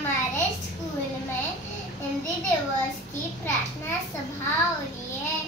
हमारे स्कूल में हिंदी दिवस की प्रार्थना सभा हो रही है।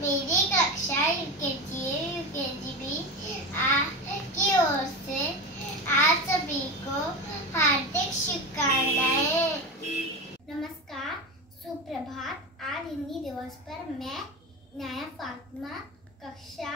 मेरी कक्षा यूकेजी की ओर से आप सभी को हार्दिक शुभकामनाएं। नमस्कार, सुप्रभात। आज हिंदी दिवस पर मैं नाया फातिमा कक्षा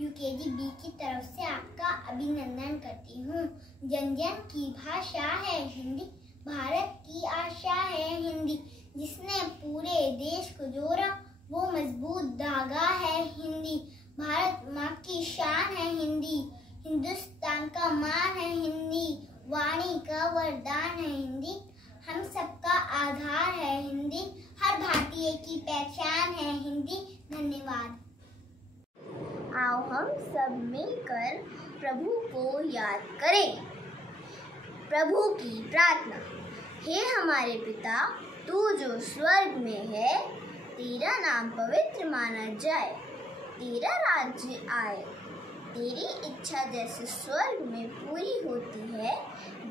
यूकेजी बी की तरफ से आपका अभिनंदन करती हूँ। जन जन की भाषा है हिंदी, भारत की आशा है हिंदी। जिसने पूरे देश को जोड़ा वो मजबूत धागा है हिंदी। भारत माँ की शान है हिंदी, हिंदुस्तान का मान है हिंदी। वाणी का वरदान है हिंदी, हम सबका आधार है हिंदी। हर भारतीय की पहचान है हिंदी। धन्यवाद। आओ हम सब मिलकर प्रभु को याद करें। प्रभु की प्रार्थना। हे हमारे पिता, तू जो स्वर्ग में है, तेरा नाम पवित्र माना जाए, तेरा राज्य आए, तेरी इच्छा जैसे स्वर्ग में पूरी होती है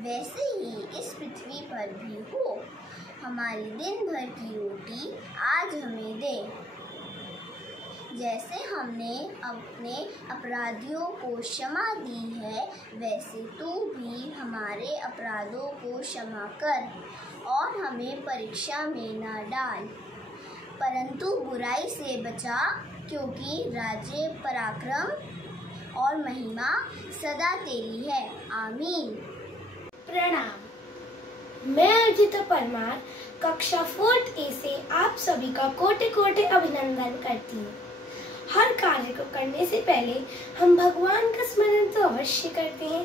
वैसे ही इस पृथ्वी पर भी हो। हमारी दिन भर की रोटी आज हमें दे, जैसे हमने अपने अपराधियों को क्षमा दी है वैसे तू भी हमारे अपराधों को क्षमा कर, और हमें परीक्षा में न डाल, परंतु बुराई से बचा, क्योंकि राज्य, पराक्रम और महिमा सदा तेरी है। आमीन। प्रणाम। मैं अजिता परमार कक्षा 4th A से आप सभी का कोटि कोटि अभिनंदन करती हूँ। हर कार्य को करने से पहले हम भगवान का स्मरण तो अवश्य करते हैं,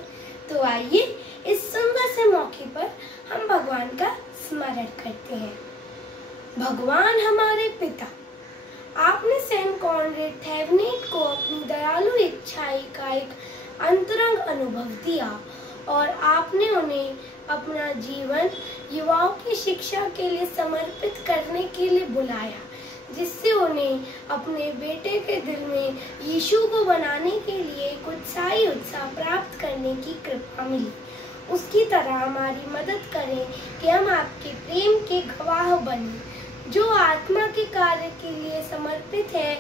तो आइए इस सुंदर से मौके पर हम भगवान का स्मरण करते हैं। भगवान हमारे पिता, आपने सेंट कॉनरेड थेवेनिट को अपनी दयालु इच्छाई का एक अंतरंग अनुभव दिया और आपने उन्हें अपना जीवन युवाओं की शिक्षा के लिए समर्पित करने के लिए बुलाया, जिससे उन्हें अपने बेटे के दिल में यीशु को बनाने के लिए एक उत्साही उत्साह प्राप्त करने की कृपा मिली। उसकी तरह हमारी मदद करें कि हम आपके प्रेम के गवाह बने, जो आत्मा के कार्य के लिए समर्पित है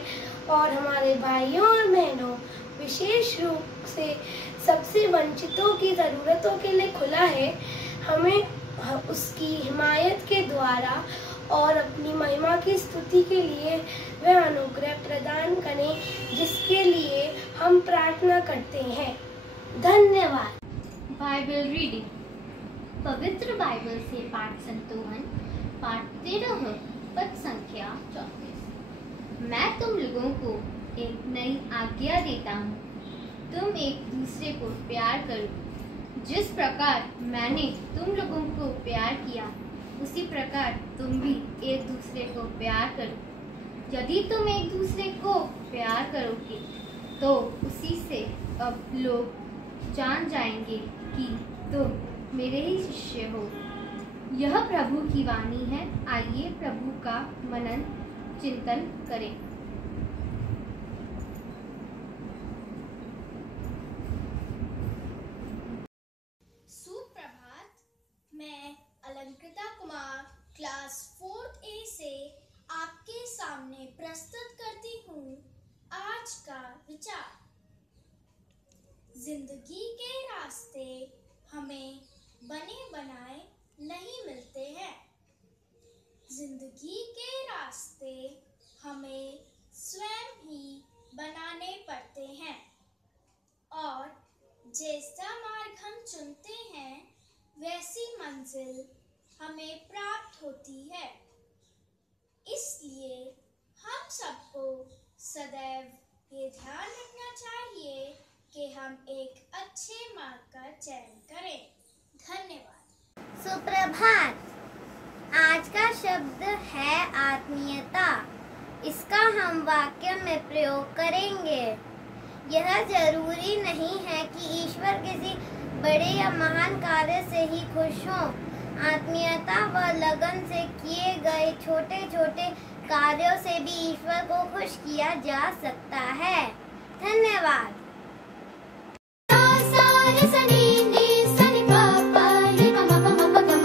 और हमारे भाइयों और बहनों, विशेष रूप से सबसे वंचितों की ज़रूरतों के लिए खुला है। हमें उसकी हिमायत के द्वारा और अपनी महिमा की स्तुति के लिए वह अनुग्रह प्रदान करें, जिसके लिए हम प्रार्थना करते हैं। धन्यवाद। Bible reading. पवित्र बाइबल से पाठ संतोहन, पाठ 13, पद संख्या 34। मैं तुम लोगों को एक नई आज्ञा देता हूँ, तुम एक दूसरे को प्यार करो। जिस प्रकार मैंने तुम लोगों को प्यार किया, उसी प्रकार तुम भी एक दूसरे को प्यार करो। यदि तुम एक दूसरे को प्यार करोगे तो उसी से अब लोग जान जाएंगे कि तुम मेरे ही शिष्य हो। यह प्रभु की वाणी है। आइए प्रभु का मनन चिंतन करें। सुप्रभात। मैं Alankrita Kumar class 4th A से आपके सामने प्रस्तुत करती हूँ आज का विचार। जिंदगी के रास्ते हमें बने बनाए नहीं मिलते हैं। जिंदगी के रास्ते हमें स्वयं ही बनाने पड़ते हैं, और जैसा मार्ग हम चुनते हैं वैसी मंजिल हमें प्राप्त होती है। इसलिए हम सबको सदैव ये ध्यान रखना चाहिए कि हम एक अच्छे मार्ग का चयन करें। धन्यवाद। सुप्रभात। आज का शब्द है आत्मीयता। इसका हम वाक्य में प्रयोग करेंगे। यह जरूरी नहीं है कि ईश्वर किसी बड़े या महान कार्य से ही खुश हो। आत्मीयता व लगन से किए गए छोटे छोटे कार्यों से भी ईश्वर को खुश किया जा सकता है। धन्यवाद। सा रे सा नी नी सा नी पा पा रे गा मा पा मा पा गा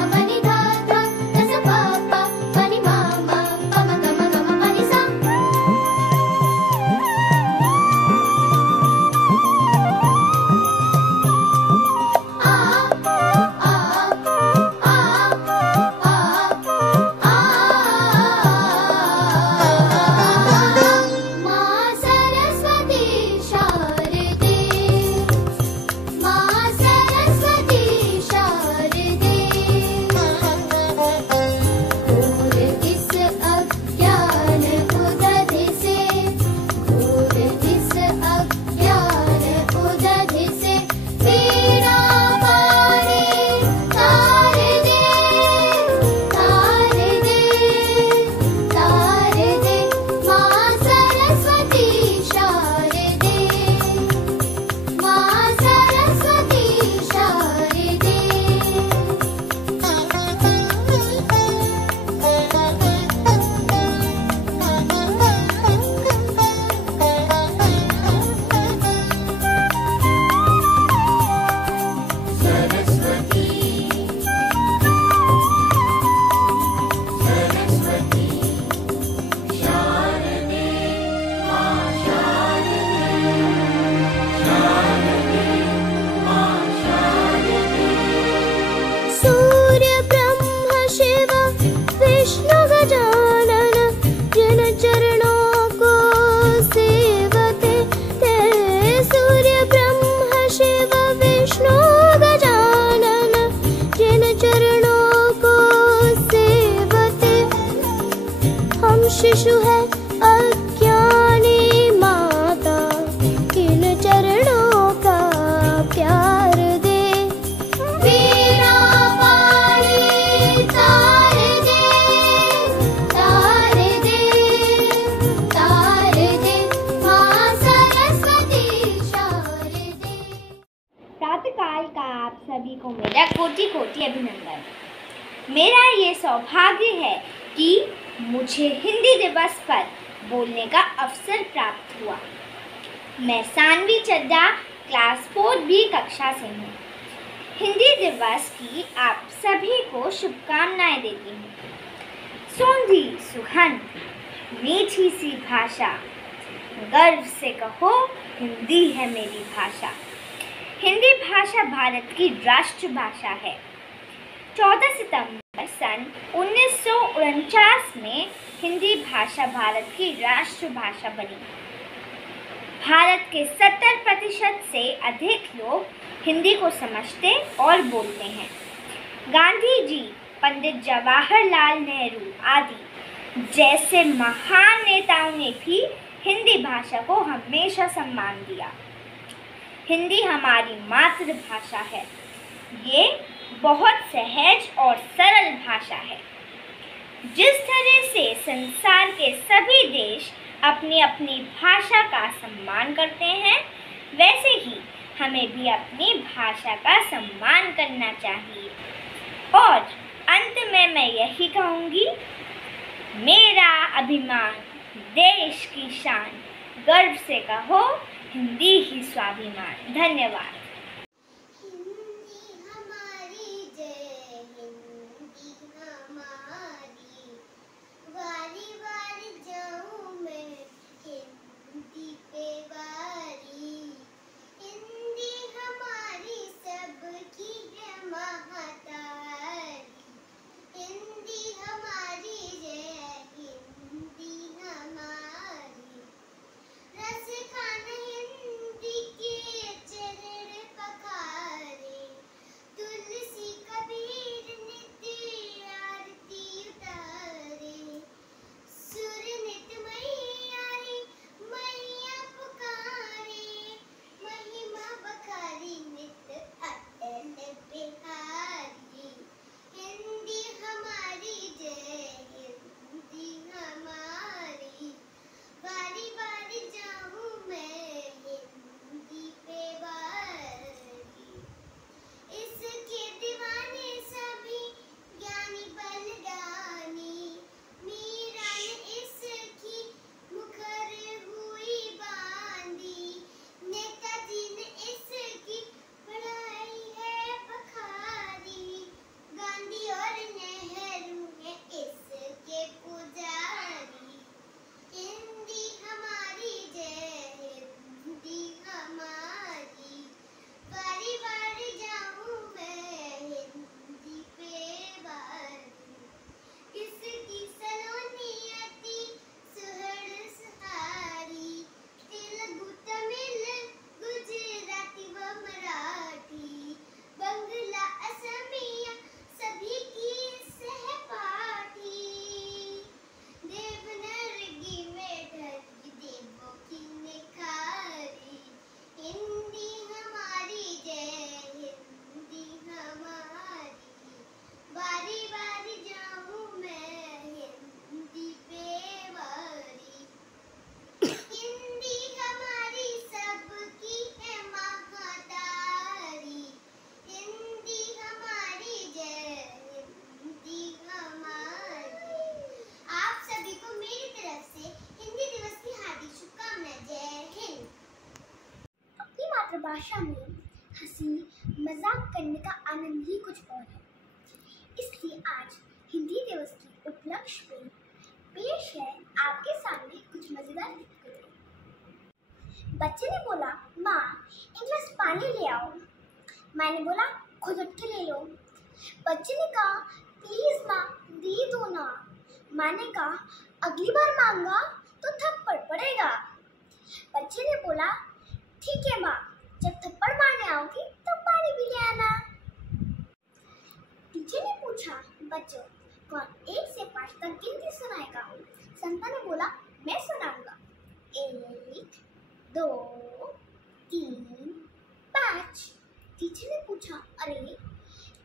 प्रातःकाल का आप सभी को मेरा कोटि कोटि अभिनंदन। मेरा ये सौभाग्य है कि मुझे हिंदी दिवस पर बोलने का अवसर प्राप्त हुआ। मैं सानवी चड्ढा क्लास 4B कक्षा से हूँ। हिंदी दिवस की आप सभी को शुभकामनाएं देती हूँ। सौंधी सुगंध, मीठी सी भाषा, गर्व से कहो हिंदी है मेरी भाषा। हिंदी भाषा भारत की राष्ट्रभाषा है। 14 सितंबर सन 1949 में हिंदी भाषा भारत की राष्ट्रभाषा बनी। भारत के 70% से अधिक लोग हिंदी को समझते और बोलते हैं। गांधी जी, पंडित जवाहरलाल नेहरू आदि जैसे महान नेताओं ने भी हिंदी भाषा को हमेशा सम्मान दिया। हिंदी हमारी मातृभाषा है। ये बहुत सहज और सरल भाषा है। जिस तरह से संसार के सभी देश अपनी अपनी भाषा का सम्मान करते हैं, वैसे ही हमें भी अपनी भाषा का सम्मान करना चाहिए। और अंत में मैं यही कहूँगी, मेरा अभिमान देश की शान, गर्व से कहो हिंदी ही स्वाभिमान। धन्यवाद। हिंदी हमारी जय, हिंदी हमारी, वारी वारी जाऊं मैं हिंदी पे वारी। हिंदी हमारी सबकी है महातारी, हिंदी हमारी जय, हिंदी हमारी। रस खान हिंदी के चरण पखारे, तुलसी कबीर नित्य आरती उतारे। सुर नित मैया रे मैया पुकारे, महिमा बखारी नित अटल बिहारी। हिंदी हमारी जय, हिंदी हमारी, बारी बारी जाऊं मैं हिंदी पे वारी। इसके दीवाने सभी ज्ञानी बलदानी, मीरा ने इसकी मुखर हुई बांधी। नेताजी ने इसकी पढ़ाई है बखारी, गांधी और नेहरू ने इसके पुजारी। हिंदी हमारी जय, हिंदी हमारी, बारी बारी जाऊं मैं हिंदी पे वारी। इसकी सलोनियती सुहड़ सहारी, तेलुगु तमिल गुजराती व मराठी, बंगला असमिया सभी की सहपाठी। देवनागरी में धरती देवों की निखारी। हिंदी हमारी जय, हिंदी हमारी, बारी बारी जाऊं मैं हिंदी पे वारी। हिंदी हमारी सबकी है महातारी, हिंदी हमारी जय, हिंदी हमारी। आप सभी को मेरी तरफ से हिंदी दिवस की हार्दिक शुभकामनाएं। जय हिंद। अपनी मातृभाषा में हंसी मजाक करने का आनंद ही कुछ और है। इसलिए आज हिंदी दिवस के उपलक्ष्य में पेश है आपके सामने कुछ मजेदार चुटकुले। बच्चे ने बोला, माँ एक गिलास पानी ले आओ। माँ ने बोला, खुद उठ के ले लो। बच्चे ने कहा, प्लीज माँ दे दो ना। माँ ने कहा, अगली बार मांगा तो थप्पड़ पड़ेगा। बच्चे ने बोला, ठीक है माँ, जब थप्पड़ मारने आओगी तब पानी भी ले आना। टीचर ने पूछा, बच्चों कौन 1 से 5 तक गिनती सुनाएगा? संता ने बोला, मैं सुनाऊंगा। 1 2 3 5। टीचर ने पूछा, अरे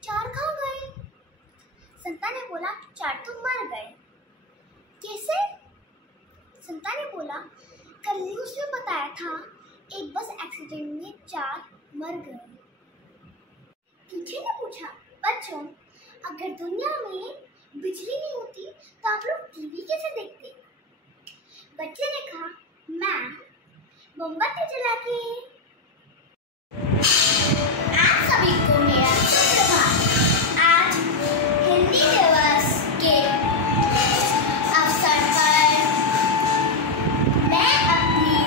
4 कहाँ गए? संता ने बोला, 4 तो मर गए। कैसे? संता ने बोला, कल न्यूज़ में बताया था एक बस एक्सीडेंट में 4 मर गए। टीचर ने पूछा, बच्चों अगर दुनिया में बिजली नहीं होती तो आप लोग टीवी कैसे देखते? बच्चे ने कहा, मैम मोमबत्ती जला के। आप सभी को मेरा सुप्रभात। आज हिंदी दिवस के अवसर पर मैं अपनी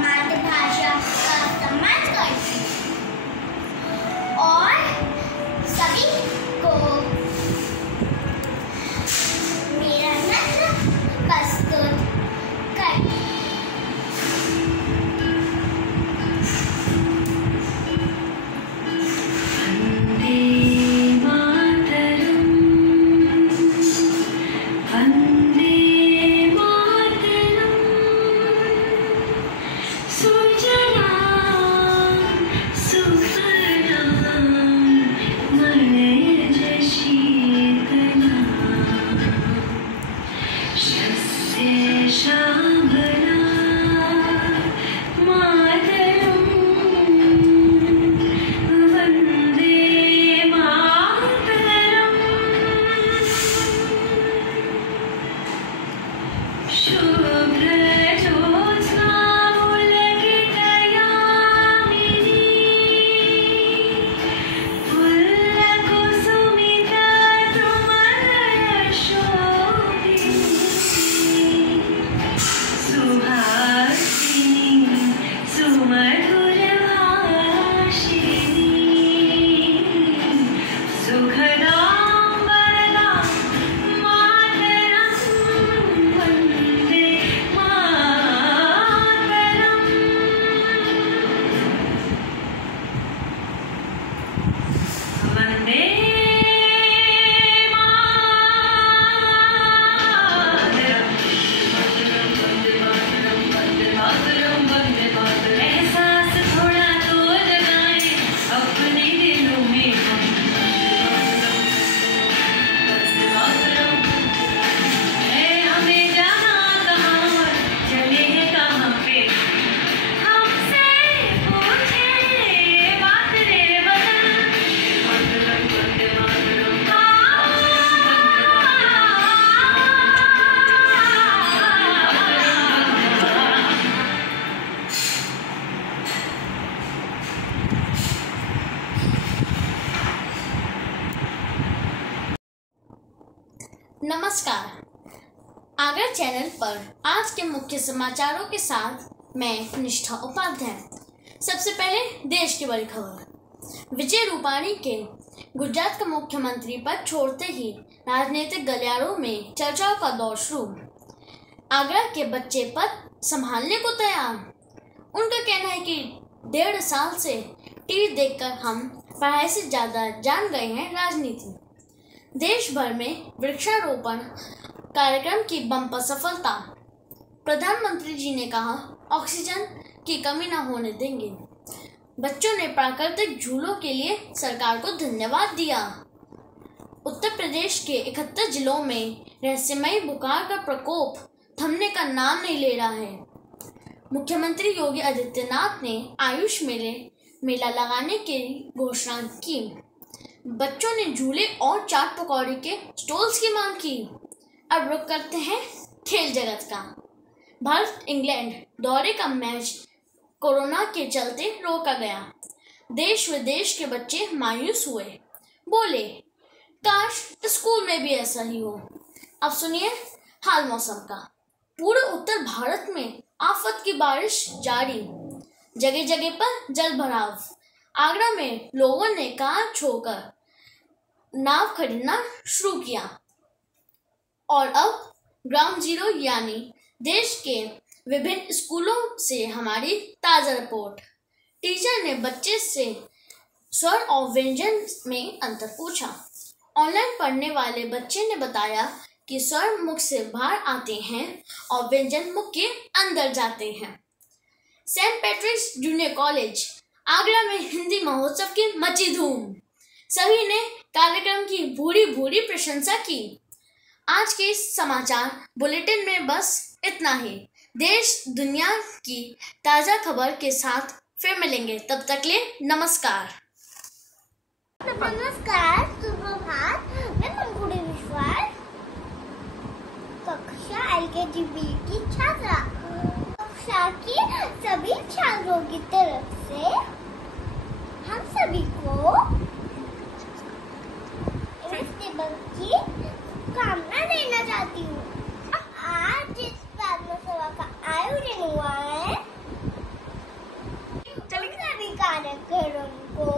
मातृभाषा का सम्मान करती हूँ और सभी को मेरा नृत्य प्रस्तुत करती हूँ। नमस्कार, आगरा चैनल पर आज के मुख्य समाचारों के साथ मैं निष्ठा उपाध्याय। सबसे पहले देश की बड़ी खबर। विजय रूपाणी के गुजरात का मुख्यमंत्री पद छोड़ते ही राजनीतिक गलियारों में चर्चाओं का दौर शुरू। आगरा के बच्चे पद संभालने को तैयार। उनका कहना है कि 1.5 साल से टीवी देखकर हम पढ़ाई से ज़्यादा जान गए हैं राजनीति। देश भर में वृक्षारोपण कार्यक्रम की बम्पर सफलता। प्रधानमंत्री जी ने कहा, ऑक्सीजन की कमी न होने देंगे। बच्चों ने प्राकृतिक झूलों के लिए सरकार को धन्यवाद दिया। उत्तर प्रदेश के 71 जिलों में रहस्यमयी बुखार का प्रकोप थमने का नाम नहीं ले रहा है। मुख्यमंत्री योगी आदित्यनाथ ने आयुष मेला लगाने की घोषणा की। बच्चों ने झूले और चाट पकौड़े के स्टॉल्स की मांग की। अब रुक करते हैं खेल जगत का। भारत इंग्लैंड दौरे का मैच कोरोना के चलते रोका गया। देश विदेश के बच्चे मायूस हुए, बोले काश स्कूल में भी ऐसा ही हो। अब सुनिए हाल मौसम का। पूरे उत्तर भारत में आफत की बारिश जारी, जगह जगह पर जल भराव। आगरा में लोगों ने कार छोड़कर नाव खरीदना शुरू किया। और अब ग्राउंड जीरो यानी देश के विभिन्न स्कूलों से हमारी ताज़ा रिपोर्ट। टीचर ने बच्चे से स्वर और व्यंजन में अंतर पूछा। ऑनलाइन पढ़ने वाले बच्चे ने बताया कि स्वर मुख से बाहर आते हैं और व्यंजन मुख के अंदर जाते हैं। Saint Patrick's junior college Agra में हिंदी महोत्सव की मची धूम। सभी ने कार्यक्रम की भूरी भूरी प्रशंसा की। आज के इस समाचार बुलेटिन में बस इतना ही। देश दुनिया की ताज़ा खबर के साथ फिर मिलेंगे। तब तक के लिए नमस्कार। नमस्कार, सुप्रभात। मैं मंगूरी विश्वास, कक्षा LKG-B की छात्रा। कक्षा की सभी छात्रों की तरफ से हम सभी को इस दिवस की कामना देना चाहती हूँ। आज जिस प्रार्थना सभा का आयोजन हुआ है, सभी कार्यक्रम को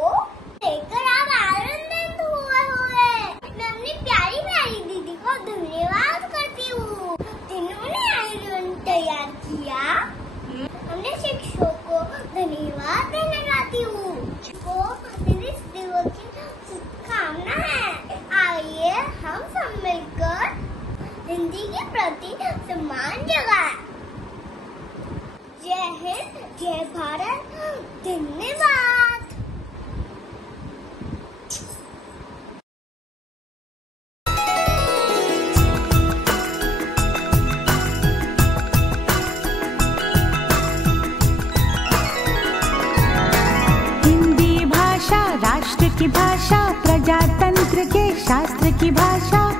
देखकर आप आनंदित हुए होंगे। मैं अपनी प्यारी प्यारी दीदी को धन्यवाद करती हूँ जिन्होंने आयोजन तैयार किया। हमने शिक्षकों को धन्यवाद देना चाहती हूँ को मेरी इस दिवस की शुभकामना है। आइए हम सब मिलकर हिंदी के प्रति सम्मान जगाएं। जय हिंद, जय भारत, धन्यवाद। हिंदी भाषा राष्ट्र की भाषा, प्रजातंत्र के शास्त्र की भाषा।